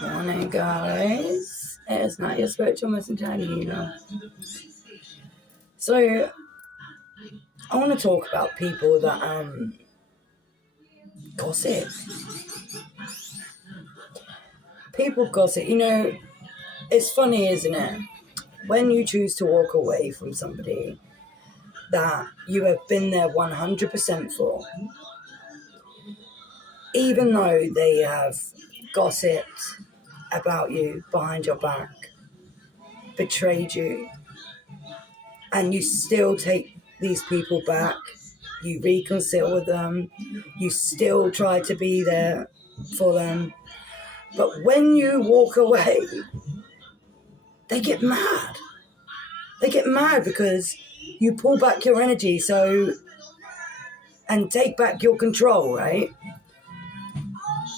Morning, guys. It's not your spiritual messenger, you know. So, I want to talk about people that gossip. People gossip. You know, it's funny, isn't it? When you choose to walk away from somebody that you have been there 100% for, even though they have gossiped about you behind your back, betrayed you, and you still take these people back, you reconcile with them, you still try to be there for them. But when you walk away, they get mad. They get mad because you pull back your energy and take back your control, right?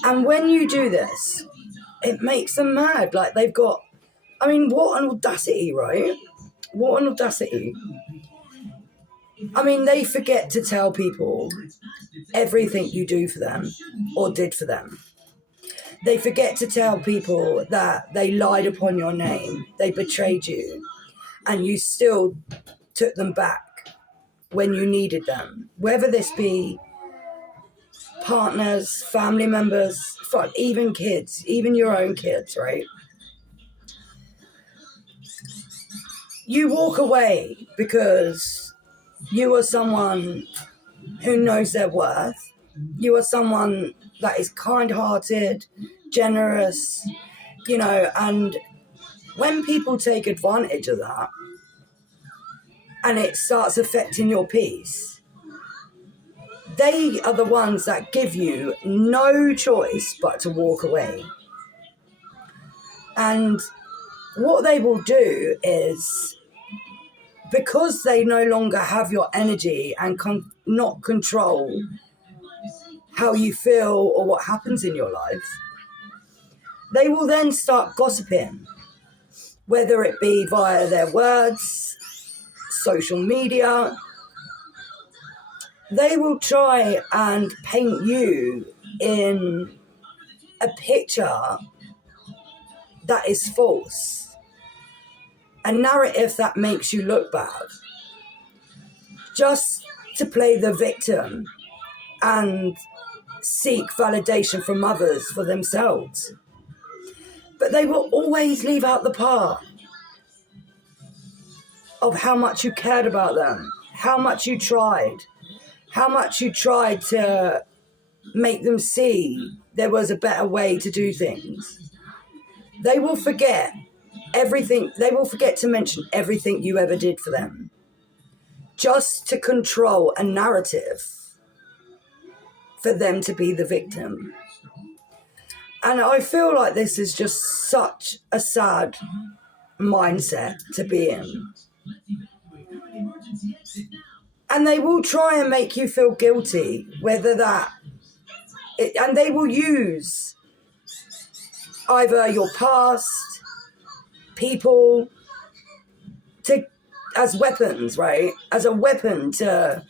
And when you do this, it makes them mad. Like they've got, what an audacity, right? What an audacity. They forget to tell people everything you do for them or did for them. They forget to tell people that they lied upon your name, they betrayed you, and you still took them back when you needed them. Whether this be partners, family members, even kids, even your own kids, right? You walk away because you are someone who knows their worth. You are someone that is kind-hearted, generous, and when people take advantage of that and it starts affecting your peace, they are the ones that give you no choice but to walk away. And what they will do is, because they no longer have your energy and not control how you feel or what happens in your life, they will then start gossiping, whether it be via their words, social media. They will try and paint you in a picture that is false, a narrative that makes you look bad, just to play the victim and seek validation from others for themselves. But they will always leave out the part of how much you cared about them, how much you tried to make them see there was a better way to do things. They will forget everything. They will forget to mention everything you ever did for them, just to control a narrative for them to be the victim. And I feel like this is just such a sad mindset to be in. And they will try and make you feel guilty, and they will use either your past, people, as weapons, right? As a weapon to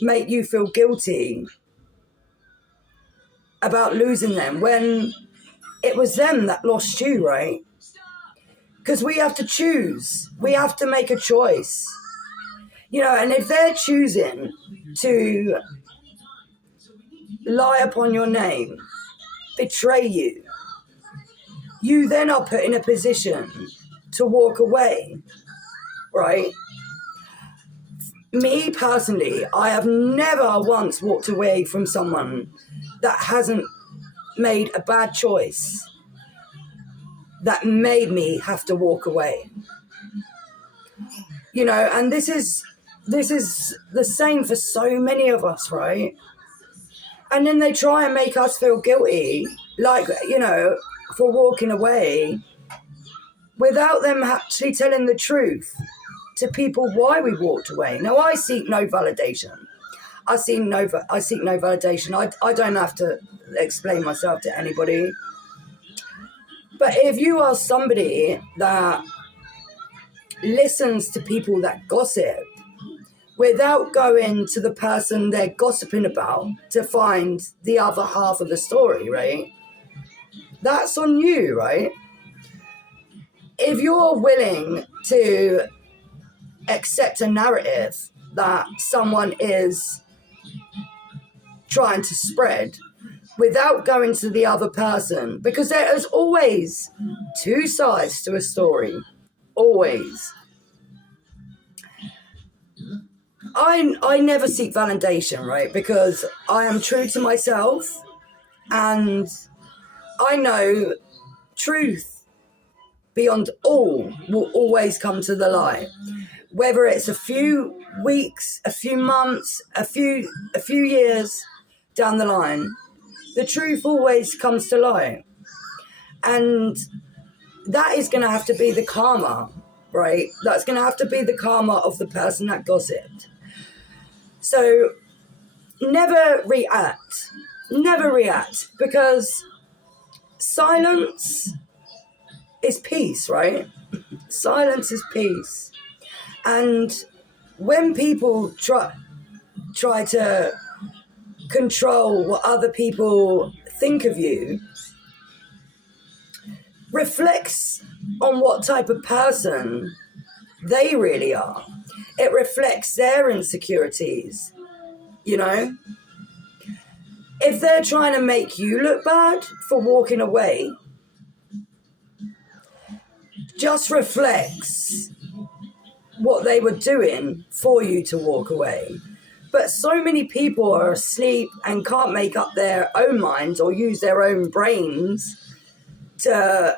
make you feel guilty about losing them when it was them that lost you, right? Because we have to choose. We have to make a choice. And if they're choosing to lie upon your name, betray you, you then are put in a position to walk away, right? Me personally, I have never once walked away from someone that hasn't made a bad choice that made me have to walk away. And this is the same for so many of us, right? And then they try and make us feel guilty, for walking away, without them actually telling the truth to people why we walked away. Now, I seek no validation. I seek no validation. I don't have to explain myself to anybody. But if you are somebody that listens to people that gossip without going to the person they're gossiping about to find the other half of the story, right? That's on you, right? If you're willing to accept a narrative that someone is trying to spread without going to the other person, because there is always two sides to a story, always. I never seek validation, right? Because I am true to myself, and I know truth beyond all will always come to the light. Whether it's a few weeks, a few months, a few years down the line, the truth always comes to light. And that is going to have to be the karma, right? That's going to have to be the karma of the person that gossiped. So never react, because silence is peace, right? Silence is peace. And when people try to control what other people think of you, reflects on what type of person they really are. It reflects their insecurities, you know? If they're trying to make you look bad for walking away, just reflects what they were doing for you to walk away. But so many people are asleep and can't make up their own minds or use their own brains to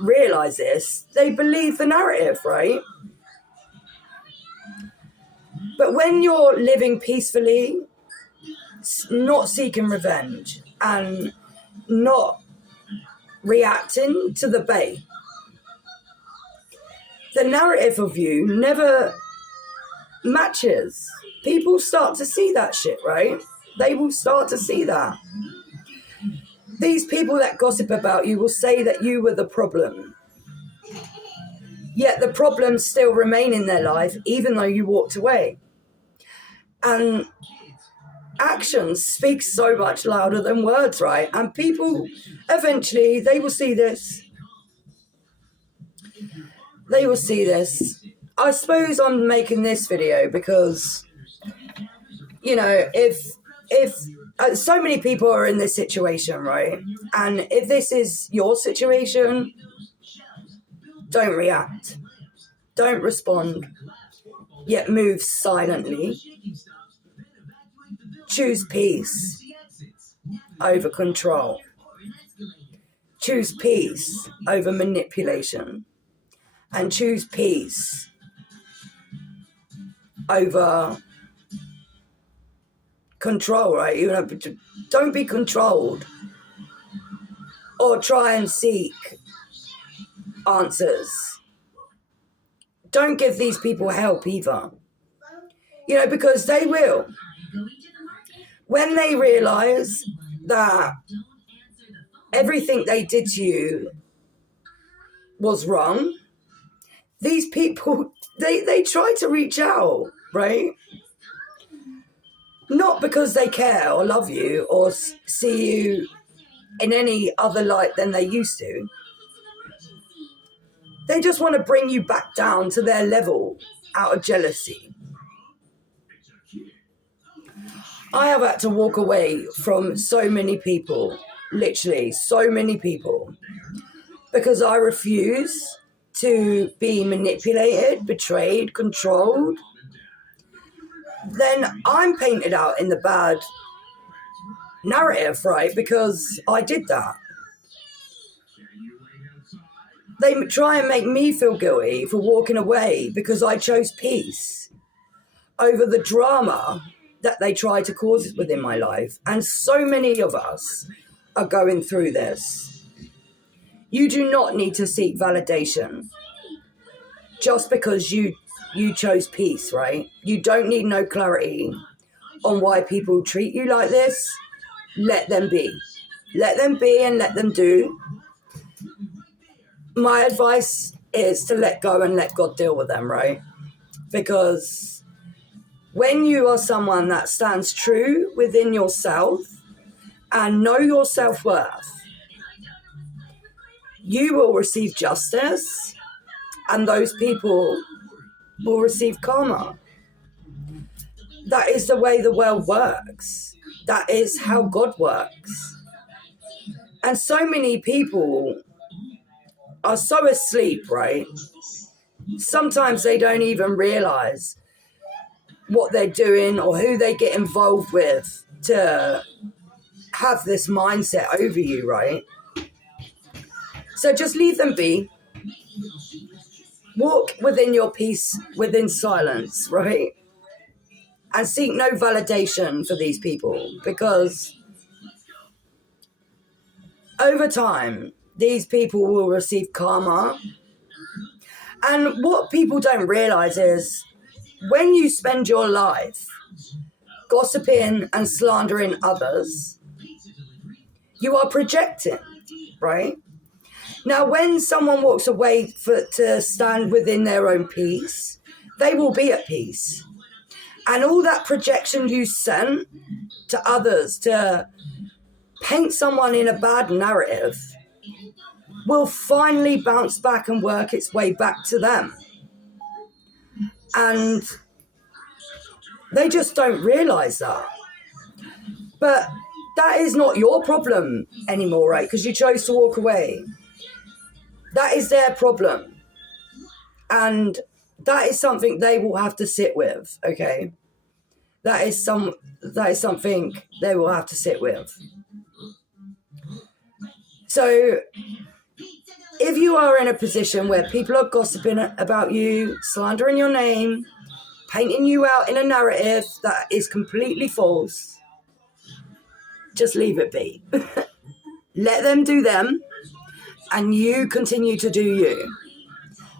realize this. They believe the narrative, right? But when you're living peacefully, not seeking revenge and not reacting to the bait, the narrative of you never matches. People start to see that shit, right? They will start to see that. These people that gossip about you will say that you were the problem. Yet the problems still remain in their life, even though you walked away. And actions speak so much louder than words, right? And people, eventually, they will see this. They will see this. I suppose I'm making this video because, you know, if so many people are in this situation, right? And if this is your situation, don't react. Don't respond. Yet move silently. Choose peace over control. Choose peace over manipulation. And choose peace over control, right? You know, don't be controlled or try and seek answers. Don't give these people help either. You know, because they will. When they realize that everything they did to you was wrong, these people, they try to reach out, right? Not because they care or love you or see you in any other light than they used to. They just want to bring you back down to their level out of jealousy. I have had to walk away from so many people, literally so many people, because I refuse to be manipulated, betrayed, controlled. Then I'm painted out in the bad narrative, right? Because I did that. They try and make me feel guilty for walking away because I chose peace over the drama that they try to cause within my life. And so many of us are going through this. You do not need to seek validation just because you chose peace, right? You don't need no clarity on why people treat you like this. Let them be. Let them be and let them do. My advice is to let go and let God deal with them, right? Because when you are someone that stands true within yourself and know your self-worth, you will receive justice, and those people will receive karma. That is the way the world works. That is how God works. And so many people are so asleep, right? Sometimes they don't even realize what they're doing or who they get involved with to have this mindset over you, right? So just leave them be. Walk within your peace, within silence, right? And seek no validation for these people, because over time, these people will receive karma. And what people don't realize is when you spend your life gossiping and slandering others, you are projecting, right? Now, when someone walks away to stand within their own peace, they will be at peace. And all that projection you sent to others to paint someone in a bad narrative will finally bounce back and work its way back to them. And they just don't realize that. But that is not your problem anymore, right? Because you chose to walk away. That is their problem. And that is something they will have to sit with, okay? That is something they will have to sit with. So if you are in a position where people are gossiping about you, slandering your name, painting you out in a narrative that is completely false, just leave it be. Let them do them, and you continue to do you.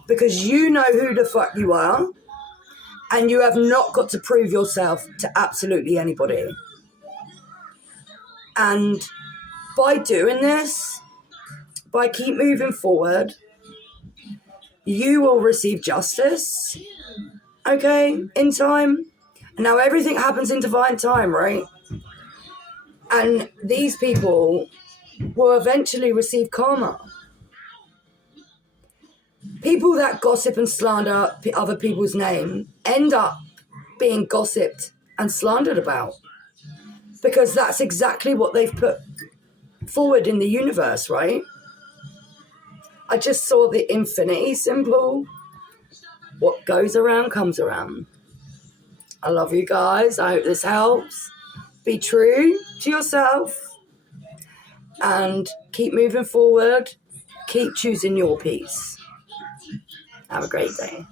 Because you know who the fuck you are, and you have not got to prove yourself to absolutely anybody. And by doing this, by keep moving forward, you will receive justice, okay, in time. And now everything happens in divine time, right? And these people will eventually receive karma. People that gossip and slander other people's name end up being gossiped and slandered about, because that's exactly what they've put forward in the universe, right? I just saw the infinity symbol. What goes around comes around. I love you guys. I hope this helps. Be true to yourself and keep moving forward. Keep choosing your peace. Have a great day.